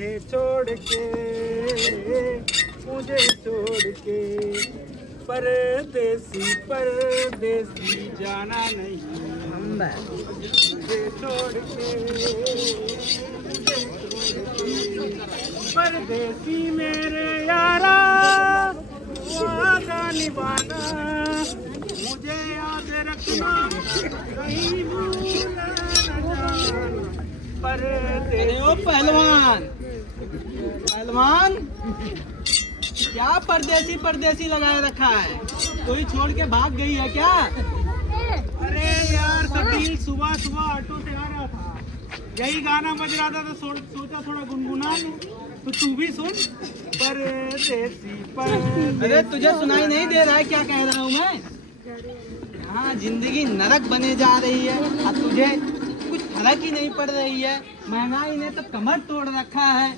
मुझे छोड़ के, मुझे छोड़ के परदेसी परदेसी जाना नहीं, मुझे छोड़ के, मुझे छोड़ के परदेसी मेरे यारा वादा निभाना, मुझे याद रखना कहीं भूल न जाना परदेसी। अरे ओ पहलवान, पहलवान क्या परदेसी परदेसी लगाए रखा है? कोई छोड़ के भाग गई है क्या? अरे यार शकील सुबह सुबह ऑटो से आ रहा था, यही गाना बज रहा था तो सोचा थोड़ा गुनगुना लूं, तो तू भी सुन परदेसी परदेसी। अरे तुझे सुनाई नहीं दे रहा है क्या कह रहा हूँ मैं? यहाँ जिंदगी नरक बने जा रही है और तुझे कुछ फर्क ही नहीं पड़ रही है। महंगाई ने तो कमर तोड़ रखा है,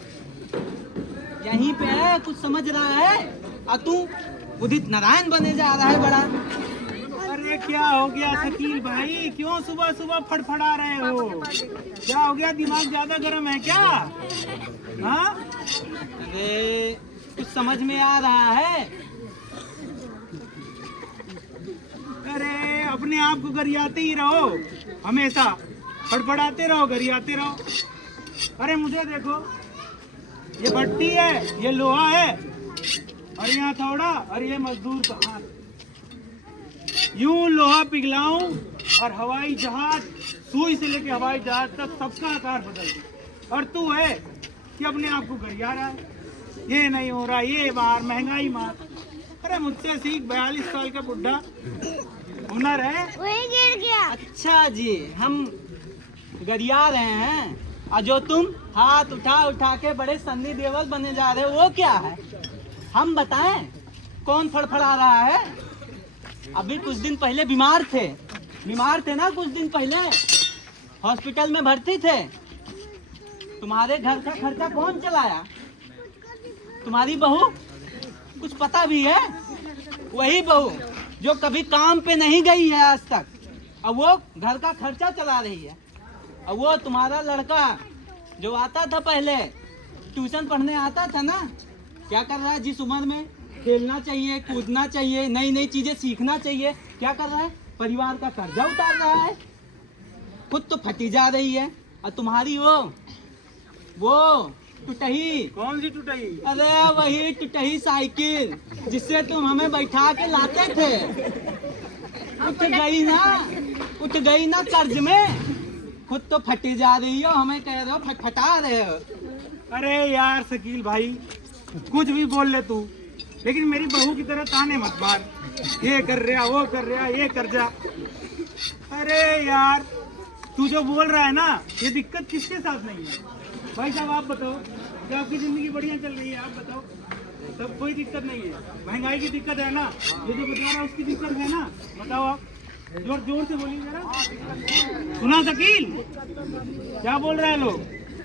यहीं पे है कुछ समझ रहा है और तू उदित नारायण बने जा रहा है बड़ा। अरे क्या हो गया शकील भाई, क्यों सुबह सुबह फड़फड़ा रहे हो? क्या हो गया, दिमाग ज्यादा गर्म है क्या? हाँ अरे कुछ समझ में आ रहा है? अरे अपने आप को गरियाते ही रहो, हमेशा फड़फड़ाते रहो, गरियाते रहो। अरे मुझे देखो, ये भट्टी है, ये लोहा है, और यहाँ थोड़ा, और ये मजदूर का हाथ। यूं लोहा पिघलाऊं और हवाई जहाज, सुई से लेके हवाई जहाज तक सबका आकार बदल दे। और तू है कि अपने आप को गरिया रहा है, ये नहीं हो रहा, ये बाहर महंगाई मार। अरे मुझसे सीख, 42 साल का बुढ़ा, हुनर है। वही गिर गया। अच्छा जी, हम गरिया रहे हैं और जो तुम हाथ उठा उठा के बड़े सन्नी देवल बने जा रहे हो वो क्या है? हम बताएं कौन फड़फड़ा रहा है? अभी कुछ दिन पहले बीमार थे ना, कुछ दिन पहले हॉस्पिटल में भर्ती थे। तुम्हारे घर का खर्चा कौन चलाया? तुम्हारी बहू, कुछ पता भी है? वही बहू जो कभी काम पे नहीं गई है आज तक, अब वो घर का खर्चा चला रही है। अब वो तुम्हारा लड़का जो आता था पहले, ट्यूशन पढ़ने आता था ना, क्या कर रहा है? जिस उम्र में खेलना चाहिए, कूदना चाहिए, नई नई चीजें सीखना चाहिए, क्या कर रहा है? परिवार का कर्जा उतार रहा है, खुद तो फटी जा रही है। और तुम्हारी वो टूटही, कौन सी टूटाई? अरे वही टूटही साइकिल जिससे तुम हमें बैठा के लाते थे, उठ गई ना कर्ज में, खुद तो फटी जा रही हो, हमें कह रहे हो फटफटा रहे हो। अरे यार शकील भाई, कुछ भी बोल ले तू, लेकिन मेरी बहू की तरह ताने मत मार, ये कर रहा, वो कर रहा, ये कर जा। अरे यार तू जो बोल रहा है ना, ये दिक्कत किसके साथ नहीं है? भाई साहब आप बताओ, क्या आपकी जिंदगी बढ़िया चल रही है? आप बताओ, सब कोई दिक्कत नहीं है? महंगाई की दिक्कत है ना, ये जो बता रहा है उसकी दिक्कत है ना? बताओ आप, जोर जोर से बोलिए जरा। सुना शकील, क्या बोल रहे हैं लोग?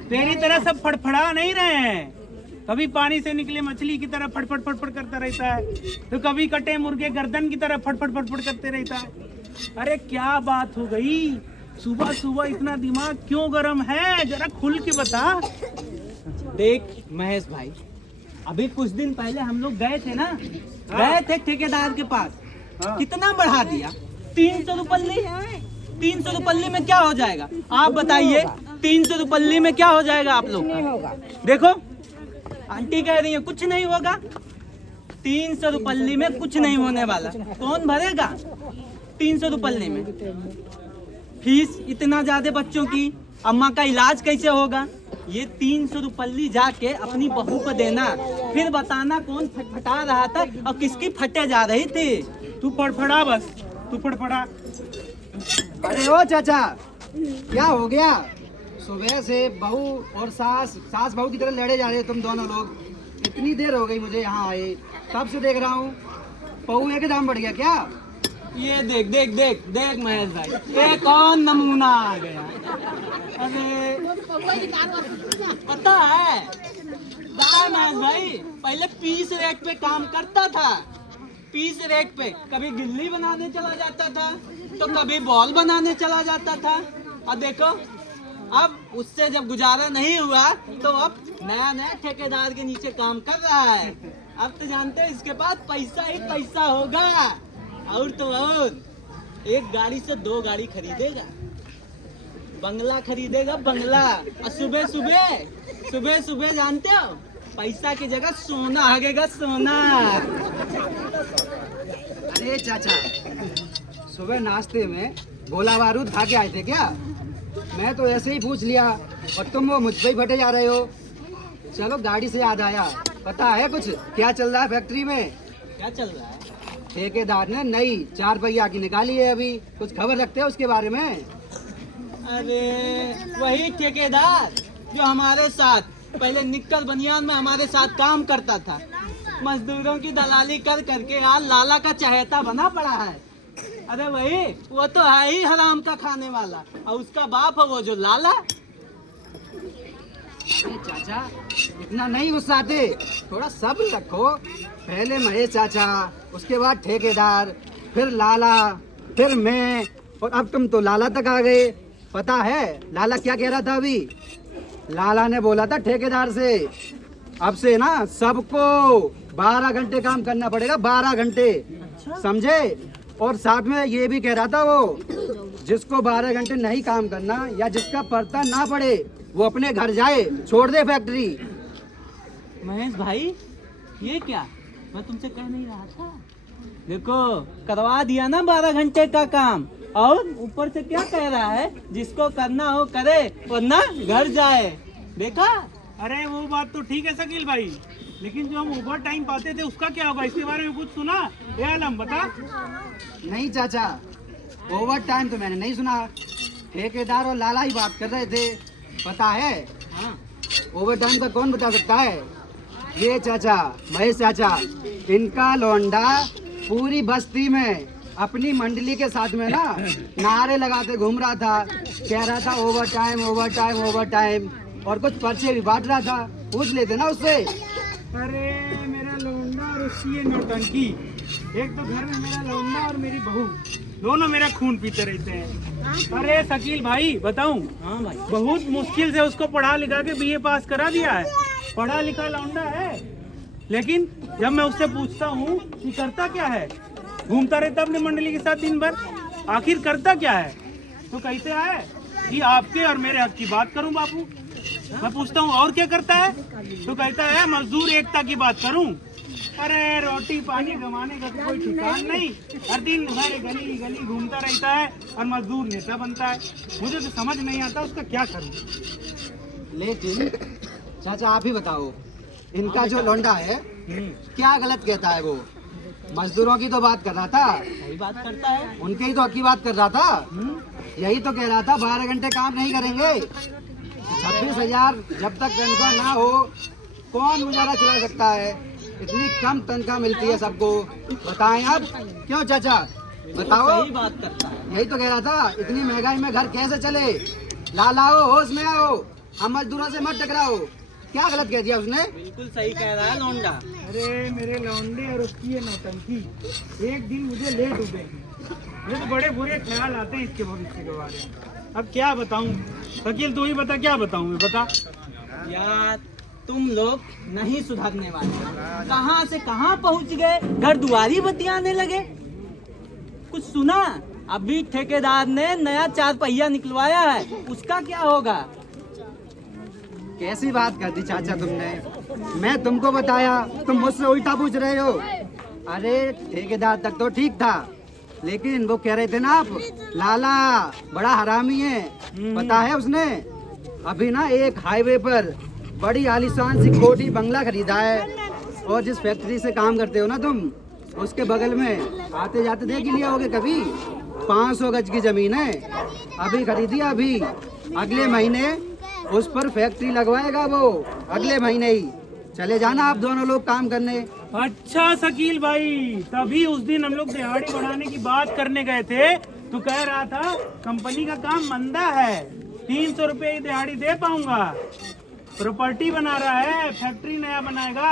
तेरी तरह सब फड़फड़ा नहीं रहे हैं, कभी पानी से निकले मछली की तरह फटफट फटफट करता रहता है, तो कभी कटे मुर्गे गर्दन की तरह फटफट फटफट करते रहता है। अरे क्या बात हो गई, सुबह सुबह इतना दिमाग क्यों गरम है? जरा खुल के बता। देख महेश भाई, अभी कुछ दिन पहले हम लोग गए थे ना, गए थे ठेकेदार के पास, कितना बढ़ा दिया? 300 रुपल्ली। 300 रुपल्ली में क्या हो जाएगा आप बताइए? 300 रुपल्ली में क्या हो जाएगा आप लोग का? देखो आंटी कह रही है कुछ नहीं होगा, 300 रुपल्ली में कुछ नहीं होने वाला। कौन भरेगा 300 रुपल्ली में? फीस इतना ज्यादा बच्चों की, अम्मा का इलाज कैसे होगा? ये 300 रुपल्ली जाके अपनी बहू को देना, फिर बताना कौन फटफटा रहा था और किसकी फटे जा रही थी। तू फड़फड़ा, बस तू फड़फड़ा। अरे ओ चाचा, क्या हो गया? सुबह से बहू और सास बहू की तरह लड़े जा रहे हो तुम दोनों लोग। इतनी देर हो गई मुझे यहाँ आए, तब से देख रहा हूँ। पहुए के दाम बढ़ गया क्या? ये देख देख देख देख महेश भाई, एक और नमूना आ गया। अरे पता है महेश भाई, पहले पीस रेट पे काम करता था, पीस रेट पे कभी गिल्ली बनाने चला जाता था तो कभी बॉल बनाने चला जाता था, और देखो अब उससे जब गुजारा नहीं हुआ तो अब नया नया ठेकेदार के नीचे काम कर रहा है। अब तो जानते हो इसके पास पैसा ही पैसा होगा। और तो और एक गाड़ी से 2 गाड़ी खरीदेगा, बंगला खरीदेगा, बंगला। और सुबह सुबह जानते हो पैसा की जगह सोना हगेगा, सोना। अरे चाचा, सुबह नाश्ते में गोला बारूद खा के आए थे क्या? मैं तो ऐसे ही पूछ लिया और तुम वो मुझ पे ही फटे जा रहे हो। चलो गाड़ी से याद आया, पता है कुछ क्या चल रहा है फैक्ट्री में? क्या चल रहा है? ठेकेदार ने नई 4 पहिया की निकाली है अभी, कुछ खबर रखते हो उसके बारे में? अरे वही ठेकेदार जो हमारे साथ पहले निक्कर बनियान में हमारे साथ काम करता था, मजदूरों की दलाली कर करके आज लाला का चहेता बना पड़ा है। अरे वही, वो तो है ही हराम का खाने वाला, और उसका बाप है वो जो लाला। अरे चाचा, इतना नहीं गुस्साते, थोड़ा सब्र रखो। पहले महेश चाचा, उसके बाद ठेकेदार, फिर लाला, फिर मैं, और अब तुम तो लाला तक आ गए। पता है लाला क्या कह रहा था अभी? लाला ने बोला था ठेकेदार से, अब से ना सबको 12 घंटे काम करना पड़ेगा, 12 घंटे, समझे? और साथ में ये भी कह रहा था वो, जिसको 12 घंटे नहीं काम करना या जिसका पड़ता ना पड़े वो अपने घर जाए, छोड़ दे फैक्ट्री। महेश भाई, ये क्या? मैं तुमसे कह नहीं रहा था? देखो, करवा दिया ना 12 घंटे का काम, और ऊपर से क्या कह रहा है, जिसको करना हो करे वरना घर जाए। देखा? अरे वो बात तो ठीक है शकील भाई, लेकिन जो हम ओवर टाइम पाते थे उसका क्या होगा? इसके बारे में कुछ सुना? ये आलम बता। नहीं चाचा, ओवर टाइम तो मैंने नहीं सुना, ठेकेदार और लाला ही बात कर रहे थे। पता है हाँ। ओवर टाइम का कौन बता सकता है? ये चाचा, महेश चाचा, इनका लौंडा पूरी बस्ती में अपनी मंडली के साथ में ना नारे लगाते घूम रहा था, कह रहा था over time, over time, over time, और कुछ पर्चे भी बांट रहा था। पूछ लेते ना उससे। अरे मेरा लौंडा और उसकी ये नौटंकी, एक तो घर में मेरा लौंडा और मेरी बहू दोनों मेरा खून पीते रहते हैं। अरे शकील भाई बताऊं, हाँ भाई। बहुत मुश्किल से उसको पढ़ा लिखा के बीए पास करा दिया है, पढ़ा लिखा लौंडा है। लेकिन जब मैं उससे पूछता हूँ कि करता क्या है, घूमता रहता अपनी मंडली के साथ दिन भर, आखिर करता क्या है, तो कहते हैं कि आपके और मेरे हक की बात करूं बापू। मैं पूछता हूँ और क्या करता है, तो कहता है मजदूर एकता की बात करूं। अरे रोटी पानी कमाने का तो कोई ठिकाना नहीं, हर दिन भर गली गली घूमता रहता है और मजदूर नेता बनता है। मुझे तो समझ नहीं आता उसका क्या करूं। लेकिन चाचा आप ही बताओ, इनका जो लौंडा है क्या गलत कहता है? वो मजदूरों की तो बात कर रहा था, सही बात करता है। उनके ही तो हक की बात कर रहा था। यही तो कह रहा था 12 घंटे काम नहीं करेंगे, 26,000 जब तक तनख्वाह ना हो कौन गुजारा चला सकता है? इतनी कम तनख्वाह मिलती है सबको, बताएं अब क्यों चाचा, बताओ। सही बात करता है। यही तो कह रहा था, इतनी महंगाई में घर कैसे चले? लालाओ, होश में आओ, हम मजदूरों से मत टकराओ। क्या गलत कह दिया उसने? बिल्कुल सही कह रहा है लौंडा। अरे मेरे लौंडे और उसकी ये नौटंकी एक दिन मुझे ले डूबेगी। मुझे तो बड़े बुरे ख्याल आते हैं इसके भविष्य के बारे में। अब क्या बताऊं शकील, तू ही बता, क्या बताऊं मैं, बता। यार तुम लोग नहीं सुधरने वाले, कहाँ से कहाँ पहुँच गए, घर दुआरी बतियाने लगे। कुछ सुना? अभी ठेकेदार ने नया 4 पहिया निकलवाया है, उसका क्या होगा? कैसी बात कर दी चाचा तुमने? मैं तुमको बताया, तुम मुझसे उल्टा पूछ रहे हो। अरे ठेकेदार तक तो ठीक था, लेकिन वो कह रहे थे ना आप, लाला बड़ा हरामी है। पता है उसने अभी ना एक हाईवे पर बड़ी आलीशान सी कोठी बंगला खरीदा है, और जिस फैक्ट्री से काम करते हो ना तुम, उसके बगल में आते जाते देख ही लिया होगे कभी, 500 गज की जमीन है, अभी खरीदी अभी। अगले महीने उस पर फैक्ट्री लगवाएगा वो, अगले महीने ही। चले जाना आप दोनों लोग काम करने। अच्छा शकील भाई, तभी उस दिन हम लोग दिहाड़ी बढ़ाने की बात करने गए थे, तो कह रहा था कंपनी का काम मंदा है, 300 रुपये ही दिहाड़ी दे पाऊंगा। प्रॉपर्टी बना रहा है, फैक्ट्री नया बनाएगा,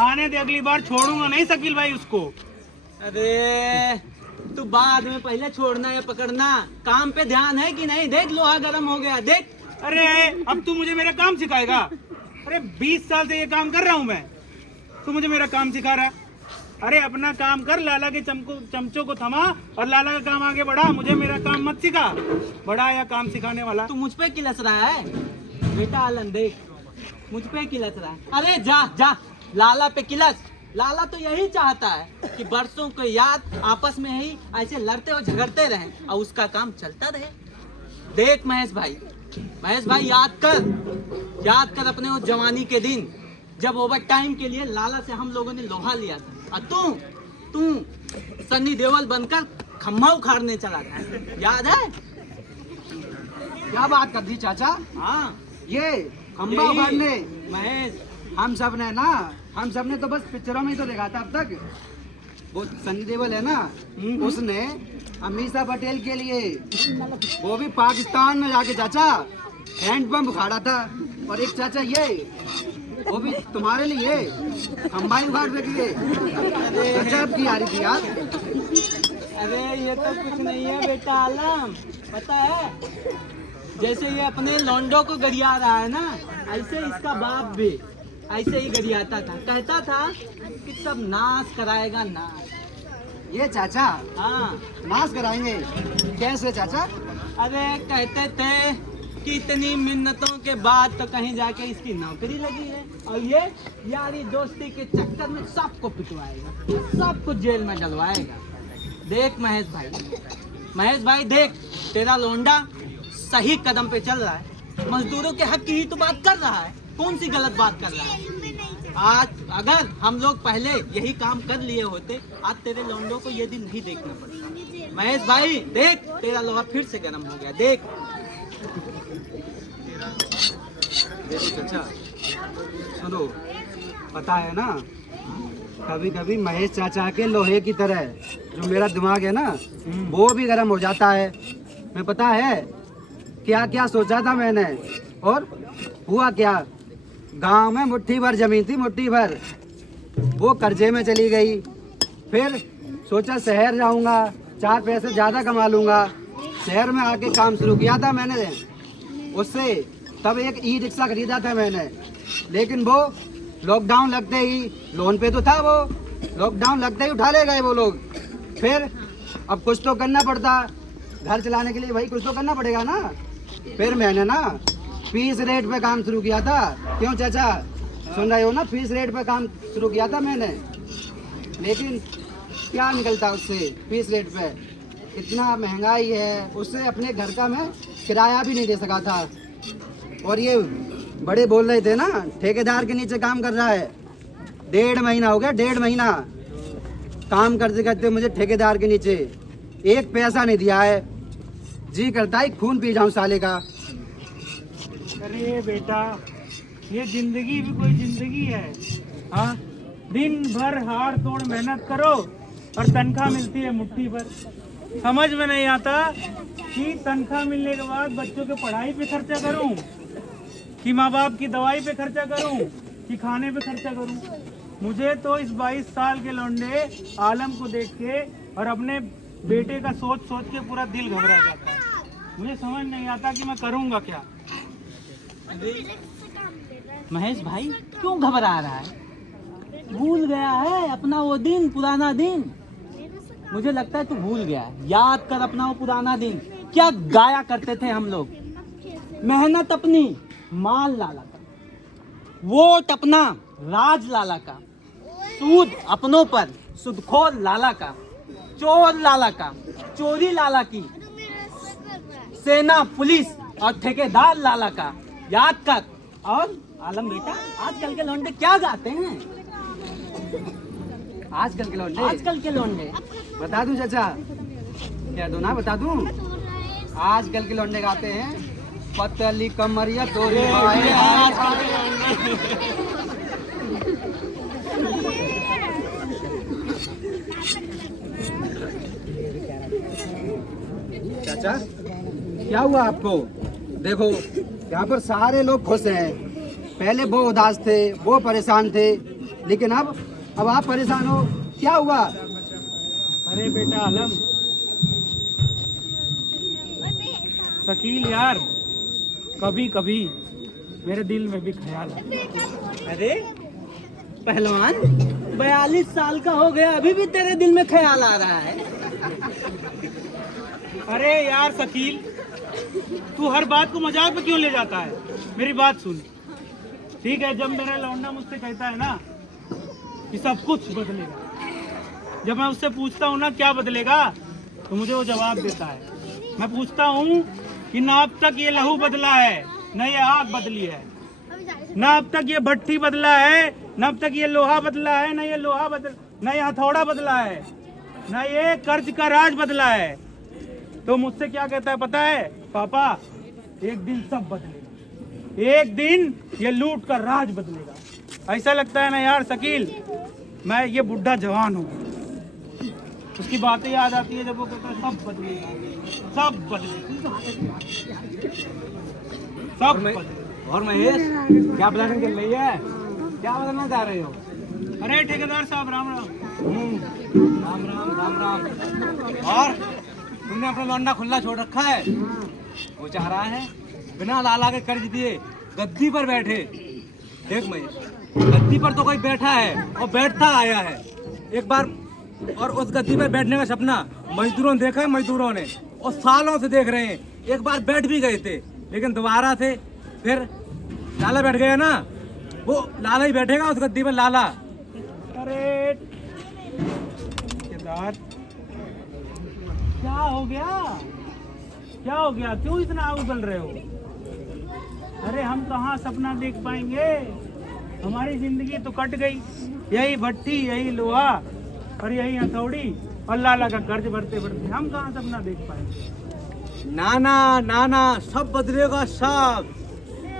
आने दे, अगली बार छोड़ूंगा नहीं शकील भाई उसको। अरे तू बाद में, पहले छोड़ना या पकड़ना, काम पे ध्यान है कि नहीं? देख लोहा गर्म हो गया, देख अरे अब तू मुझे मेरा काम सिखाएगा? अरे 20 साल से ये काम कर रहा हूँ मैं, तू मुझे मेरा काम सिखा रहा है? अरे अपना काम कर, लाला के चमचों को थमा और लाला का काम आगे बढ़ा, मुझे मेरा काम मत सिखा। बड़ा या काम सिखाने वाला। तू मुझ पे किलस रहा है बेटा आलम, देख मुझ पे किलस रहा है। अरे जा जा लाला पे किलस। लाला तो यही चाहता है कि बरसों को याद आपस में ही ऐसे लड़ते और झगड़ते रहें और उसका काम चलता रहे। देख महेश भाई याद कर अपने उस जवानी के दिन जब ओवर टाइम के लिए लाला से हम लोगों ने लोहा लिया था और तू सन्नी देओल बनकर खम्भा उखाड़ने चला था, याद है? क्या बात कर दी चाचा? हाँ ये खंबा यही। उखाड़ने महेश हम सब ने तो बस पिक्चरों में ही तो देखा था अब तक। वो सनी देओल है ना, उसने अमीषा पटेल के लिए वो भी पाकिस्तान में जाके चाचा हैंडपंप उखाड़ा था। और एक चाचा ये वो भी तुम्हारे लिए खंबा ही उखाड़ने के लिए गजब की आ रही थी यार। अरे ये तो कुछ नहीं है बेटा आलम, पता है जैसे ये अपने लौंडों को गरिया रहा है ना, ऐसे इसका बाप भी ऐसे ही गरियाता था। कहता था कि सब नाश कराएगा नाश। ये चाचा हाँ नाश कराएंगे कैसे चाचा? अरे कहते थे कि इतनी मिन्नतों के बाद तो कहीं जाके इसकी नौकरी लगी है और ये यारी दोस्ती के चक्कर में सबको पिटवाएगा, सबको जेल में डलवाएगा। देख महेश भाई देख, तेरा लोंडा सही कदम पे चल रहा है, मजदूरों के हक की ही तो बात कर रहा है, कौन सी गलत बात कर रहा है? आज अगर हम लोग पहले यही काम कर लिए होते, आज तेरे लोंडों को ये दिन नहीं देखना पड़ता। महेश भाई देख, तेरा लोहा फिर से गर्म हो गया। देख देखो चाचा सुनो, पता है ना कभी कभी महेश चाचा के लोहे की तरह जो मेरा दिमाग है ना वो भी गर्म हो जाता है। मैं पता है क्या क्या सोचा था मैंने और हुआ क्या। गांव में मुट्ठी भर जमीन थी, मुट्ठी भर, वो कर्जे में चली गई। फिर सोचा शहर जाऊंगा, 4 पैसे ज़्यादा कमा लूंगा। शहर में आके काम शुरू किया था मैंने, उससे तब एक ई रिक्शा खरीदा था मैंने, लेकिन वो लॉकडाउन लगते ही, लोन पे तो था वो, लॉकडाउन लगते ही उठा ले गए वो लोग। फिर अब कुछ तो करना पड़ता, घर चलाने के लिए भाई कुछ तो करना पड़ेगा ना। फिर मैंने ना फीस रेट पे काम शुरू किया था। क्यों चाचा सुन रहे हो ना? फीस रेट पे काम शुरू किया था मैंने, लेकिन क्या निकलता उससे फीस रेट पे, इतना महंगाई है, उससे अपने घर का मैं किराया भी नहीं दे सका था। और ये बड़े बोल रहे थे ना ठेकेदार के नीचे काम कर रहा है, 1.5 महीना हो गया, 1.5 महीना काम करते करते मुझे ठेकेदार के नीचे 1 पैसा नहीं दिया है। जी करता है खून पी जाऊं साले का। अरे बेटा, ये जिंदगी भी कोई जिंदगी है? हाँ, दिन भर हाड़ तोड़ मेहनत करो और तनख्वाह मिलती है मुट्ठी भर। समझ में नहीं आता कि तनख्वाह मिलने के बाद बच्चों के पढ़ाई पे खर्चा करूं, कि माँ बाप की दवाई पे खर्चा करूं, कि खाने पे खर्चा करूं। मुझे तो इस 22 साल के लौंडे आलम को देख के और अपने बेटे का सोच सोच के पूरा दिल घबरा जाता है। मुझे समझ नहीं आता कि मैं करूंगा क्या। महेश भाई क्यों घबरा रहा है? भूल गया है अपना वो दिन, पुराना दिन? मुझे लगता है तू भूल गया है। याद कर अपना वो पुराना दिन, क्या गाया करते थे हम लोग। मेहनत अपनी माल लाला का, वोट अपना राज लाला का, सूद अपनों पर सुदखोर लाला का, चोर लाला का, चोरी लाला की, सेना पुलिस और ठेकेदार लाला का। याद कर। और आलम बेटा, आजकल के लौंडे क्या गाते हैं? आजकल के लौंडे बता दूं चाचा? क्या दो ना बता दूं? आजकल के लौंडे गाते हैं पतली कमरिया तोरी भाई। चाचा क्या हुआ आपको? देखो यहाँ पर सारे लोग खुश हैं। पहले वो उदास थे, वो परेशान थे, लेकिन अब आप परेशान हो, क्या हुआ? अरे बेटा आलम, शकील यार, कभी कभी मेरे दिल में भी ख्याल आता है। अरे पहलवान, 42 साल का हो गया, अभी भी तेरे दिल में ख्याल आ रहा है? अरे यार शकील, तू हर बात को मजाक में क्यों ले जाता है? मेरी बात सुन। ठीक है, जब मेरा लौंडा मुझसे कहता है ना कि सब कुछ बदलेगा, जब मैं उससे पूछता हूँ ना क्या बदलेगा, तो मुझे वो जवाब देता है। मैं पूछता हूँ कि ना अब तक ये लहू बदला है, न ये आग बदली है, ना अब तक ये भट्टी बदला है, न अब तक ये लोहा बदला है, न ये न ये हथौड़ा बदला है, न ये कर्ज का राज बदला है। तो मुझसे क्या कहता है पता है? पापा, एक दिन सब बदलेगा, एक दिन ये लूट का राज बदलेगा। ऐसा लगता है ना यार शकील, मैं ये बुढ़ा जवान हूँ, उसकी बातें याद आती है जब वो कहता है सब बदलेगा, सब बदलेगा, सब बदलेगा। और महेश, क्या प्लानिंग चल रही है? क्या बदलना चाह रहे हो? अरे ठेकेदार साहब, राम राम। राम राम राम राम। और तुमने अपना लौंडा खुला छोड़ रखा है? वो चाह रहा है बिना लाला के कर्ज दिए गद्दी पर बैठे। देख महेश, गद्दी पर तो कोई बैठा है और बैठता आया है एक बार, और उस गद्दी पर बैठने का सपना मजदूरों ने देखा है, मजदूरों ने, और सालों से देख रहे हैं। एक बार बैठ भी गए थे, लेकिन दोबारा से फिर लाला बैठ गया ना, वो लाला ही बैठेगा उस गद्दी पर, लाला। अरे ठेकेदार, क्या हो गया? क्या हो गया? क्यों इतना उबल रहे हो? अरे हम कहाँ सपना देख पाएंगे? हमारी जिंदगी तो कट गई, यही भट्टी, यही लोहा और यही हथौड़ी और लाला का कर्ज भरते भरते हम कहाँ सपना देख पाएंगे? नाना नाना, सब बदलेगा सब।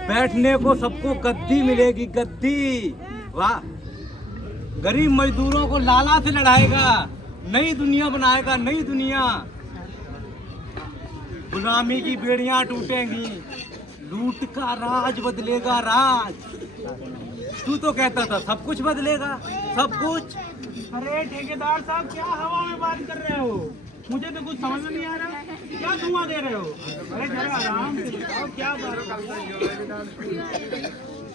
बैठने को सबको गद्दी मिलेगी, गद्दी। वाह, गरीब मजदूरों को लाला से लड़ाएगा, नई दुनिया बनाएगा, नई दुनिया। गुलामी की बेड़ियां टूटेंगी, लूट का राज बदलेगा, राज। तू तो कहता था सब कुछ बदलेगा, सब कुछ। अरे ठेकेदार साहब, क्या हवा में बात कर रहे हो? मुझे तो कुछ समझ में नहीं आ रहा, क्या धुआं दे रहे हो? अरे जरा आराम से बताओ, क्या बात कर रहे हो?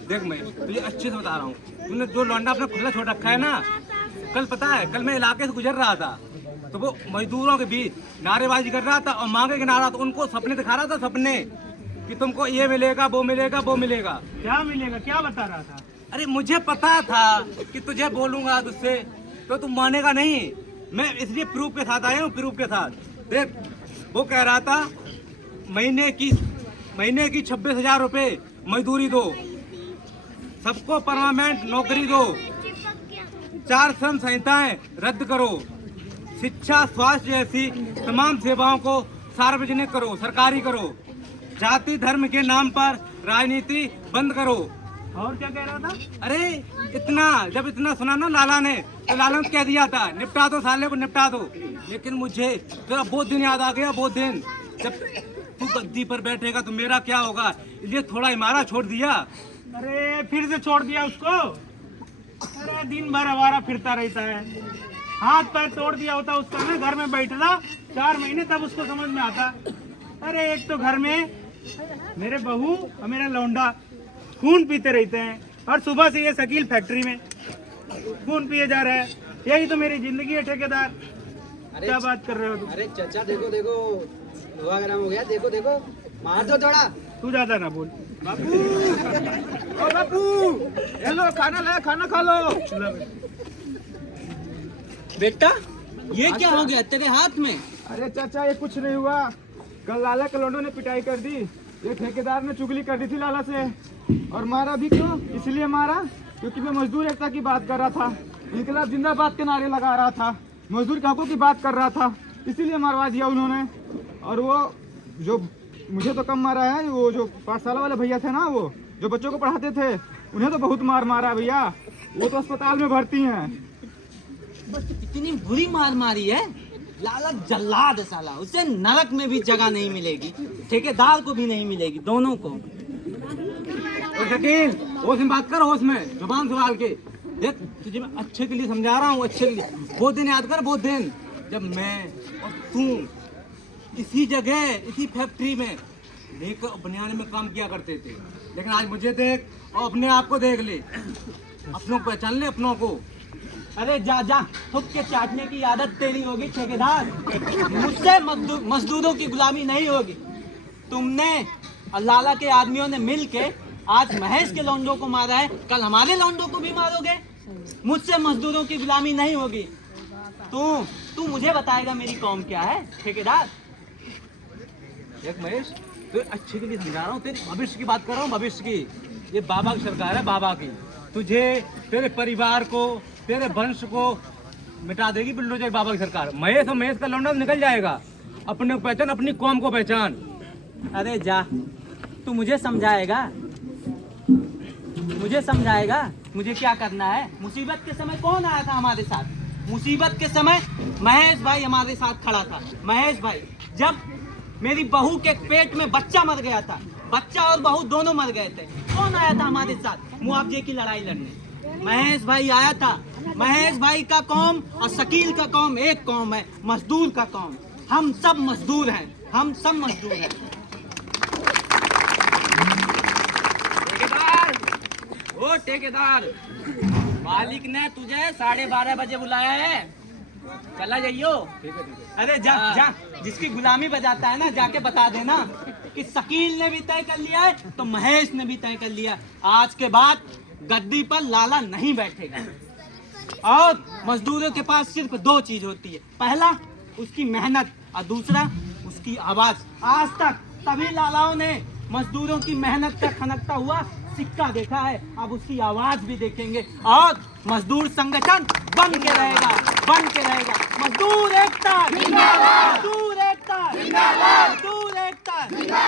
देख मैं तुझे अच्छे से बता रहा हूँ, तूने जो लौंडा अपना खुला छोड़ रखा है ना, कल पता है, कल मैं इलाके से गुजर रहा था तो वो मजदूरों के बीच नारेबाजी कर रहा था और मांगे के नारा था, उनको सपने दिखा रहा था, सपने कि तुमको ये मिलेगा, वो मिलेगा, वो मिलेगा। क्या मिलेगा? क्या बता रहा था? अरे मुझे पता था कि तुझे बोलूंगा तुझसे तो तुम मानेगा नहीं, मैं इसलिए प्रूफ के साथ आया हूँ, प्रूफ के साथ। देख, वो कह रहा था महीने की 26,000 रुपये मजदूरी दो, सबको परमानेंट नौकरी दो, 4 श्रम संहिताएं रद्द करो, शिक्षा स्वास्थ्य जैसी तमाम सेवाओं को सार्वजनिक करो, सरकारी करो, जाति धर्म के नाम पर राजनीति बंद करो। और क्या कह रहा था? अरे जब इतना सुना ना लाला ने, तो लाला ने कह दिया था निपटा दो, साले को निपटा दो। लेकिन मुझे तेरा वो दिन याद आ गया, वो दिन जब तू गद्दी पर बैठेगा तो मेरा क्या होगा, इसलिए थोड़ा इमारा छोड़ दिया। अरे फिर से छोड़ दिया उसको? अरे दिन भर आवारा फिरता रहता है, हाथ पैर तोड़ दिया होता उसका ना, घर में बैठता 4 महीने, तब उसको समझ में आता। अरे एक तो घर में मेरे बहू और मेरा लौंडा खून पीते रहते हैं, और सुबह से ये शकील फैक्ट्री में खून पिए जा रहा है। यही तो मेरी जिंदगी है ठेकेदार। क्या बात कर रहे हो तुम? अरे चाचा देखो देखो, हुआ गरम हो गया, देखो देखो, मार दो थोड़ा। तू ज्यादा ना बोल। बापू, ओ बापू, हेलो, खाना लाया, खाना खा लो। बेटा, ये क्या हो गया तेरे हाथ में? अरे चाचा, ये कुछ नहीं हुआ। कल लाला के लौंडों ने पिटाई कर दी, ये ठेकेदार ने चुगली कर दी थी लाला से, और मारा भी क्यों? इसलिए मारा क्योंकि मैं मजदूर एकता की बात कर रहा था, इनकलाब जिंदाबाद के नारे लगा रहा था, मजदूर के हकों की बात कर रहा था, इसीलिए मरवा दिया उन्होंने। और वो जो मुझे तो कम मारा है, वो जो पाठशाला वाले भैया थे ना, वो जो बच्चों को पढ़ाते थे, उन्हें तो बहुत मार मारा भैया, वो तो अस्पताल में भर्ती हैं। बस इतनी बुरी मार मारी है? लाला जल्लाद है साला, उसे नरक में भी जगह नहीं मिलेगी, ठेकेदार को भी नहीं मिलेगी, दोनों को। और शकील, होश में बात कर, होश में, जुबान संभाल के। देख, तुझे मैं अच्छे के लिए समझा रहा हूँ, अच्छे के लिए। वो दिन याद कर, वो दिन जब मैं और तू इसी जगह, इसी फैक्ट्री में लेकर बनियान में काम किया करते थे, लेकिन आज मुझे देख और अपने आप को देख ले, अपनों को पहचान ले अपनों को। अरे जा जा, थूक के चाटने की आदत तेरी होगी ठेकेदार। मुझसे मजदूरों की गुलामी नहीं होगी। तुमने और लाला के आदमियों ने मिल के आज महेश के लौंडों को मारा है, कल हमारे लौंडों को भी मारोगे। मुझसे मजदूरों की गुलामी नहीं होगी। तू मुझे बताएगा मेरी कौम क्या है ठेकेदार? देख महेश, तो अच्छे के लिए समझा रहा हूँ, तेरे भविष्य की बात कर रहा हूँ, भविष्य की। ये बाबा की सरकार है, बाबा की। तुझे, तेरे परिवार को, तेरे वंश को मिटा देगी बुलडोजर बाबा की सरकार। महेश और महेश का लौंडा निकल जाएगा। अपने को पहचान, अपनी कौम को पहचान। अरे जा, तू मुझे समझाएगा? मुझे क्या करना है? मुसीबत के समय कौन आया था हमारे साथ? मुसीबत के समय महेश भाई हमारे साथ खड़ा था। महेश भाई, जब मेरी बहू के पेट में बच्चा मर गया था, बच्चा और बहू दोनों मर गए थे, कौन आया था हमारे साथ मुआवजे की लड़ाई लड़ने? महेश भाई आया था। महेश भाई का कौम और शकील का कौम एक कौम है, मजदूर का कौम। हम सब मजदूर हैं, हम सब मजदूर हैं। ठेकेदार, ओ ठेकेदार, मालिक ने तुझे 12:30 बजे बुलाया है, चला जाइयो। अरे जा जा, जिसकी गुलामी बजाता है ना, जाके बता देना कि शकील ने भी तय कर लिया है तो महेश ने भी तय कर लिया। आज के बाद गद्दी पर लाला नहीं बैठेगा। और मजदूरों के पास सिर्फ 2 चीज होती है, पहला उसकी मेहनत और दूसरा उसकी आवाज। आज तक सभी लालाओं ने मजदूरों की मेहनत का खनकता हुआ सिक्का देखा है, अब उसकी आवाज भी देखेंगे। और मजदूर संगठन बन के रहेगा। मजदूर एकता, मजदूर एकता, मजदूर एकता।